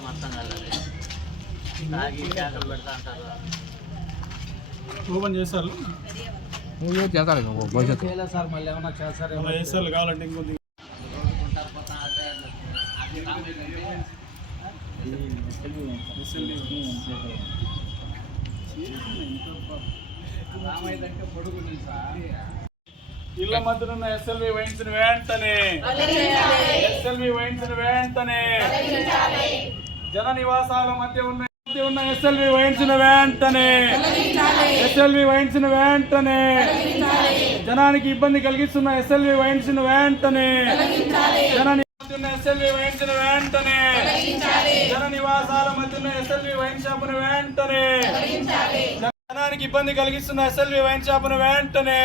ఏం అర్థం కాలేదు. తాగి కేకలు పెడతా అంటారు. ఓపెన్ చేస్తారు నువ్వు సార్? మళ్ళీ ఏమన్నా చేస్తారు వేసారు కావాలంటే ఇంకొద్ది. ఇళ్ళ మధ్యన ఉన్న ఎస్ఎల్వి వైన్స్ వెంటనే. ఎస్ఎల్వి వైన్స్ వెంటనే. జన నివాసాల మధ్య ఉన్న మధ్య ఉన్న ఎస్ఎల్వి వహించిన వెంటనే ఎస్ఎల్వి వహించిన వెంటనే జనానికి ఇబ్బంది కలిగిస్తున్న ఎస్ఎల్వి వహించిన వెంటనే జన ఎస్ఎల్వి వహించిన వెంటనే జన నివాసాల మధ్య ఎస్ఎల్వి వైన్ షాపును వెంటనే జనానికి ఇబ్బంది కలిగిస్తున్న ఎస్ఎల్వి వైన్ షాపును వెంటనే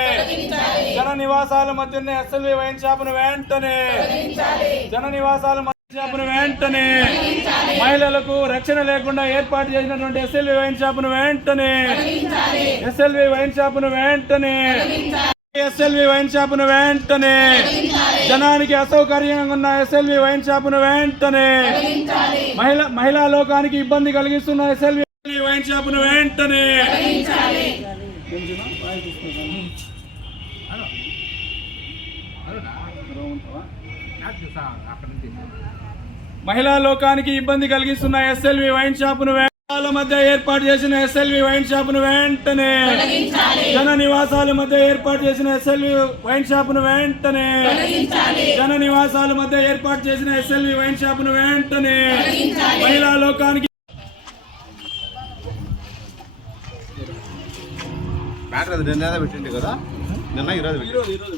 జన నివాసాల మధ్య ఎస్ఎల్వి వైన్ షాపును వెంటనే జన నివాసాల షాపును వెంటనే మహిళలకు రక్షణ లేకుండా ఏర్పాటు చేసినటువంటి ఎస్ఎల్వి వైన్ షాపును వెంటనే ఎస్ఎల్వి వైన్ షాపును వెంటనే ఎస్ఎల్వి వైన్ షాపును వెంటనే జనానికి అసౌకర్యంగా ఉన్న ఎస్ఎల్వి వైన్ షాపును వెంటనే మహిళ మహిళా లోకానికి ఇబ్బంది కలిగిస్తున్న ఎస్ఎల్వి వైన్ షాపును వెంటనే మహిళా లోకానికి ఇబ్బంది కలిగిస్తున్న ఎస్ఎల్వి వైన్ షాపును వాళ్ళ మధ్య ఏర్పాటు చేసిన ఎస్ఎల్వి వైన్ షాపును వెంటనే జన నివాసాల మధ్య ఏర్పాటు చేసిన ఎస్ఎల్వి వైన్ షాపును వెంటనే జన నివాసాల మధ్య ఏర్పాటు చేసిన ఎస్ఎల్వి వైన్ షాపును వెంటనే మహిళా లోకానికి బ్యాటరీ అది నిన్న పెట్టింది కదా? నిన్న ఈరోజు పెట్టింది. ఈరోజు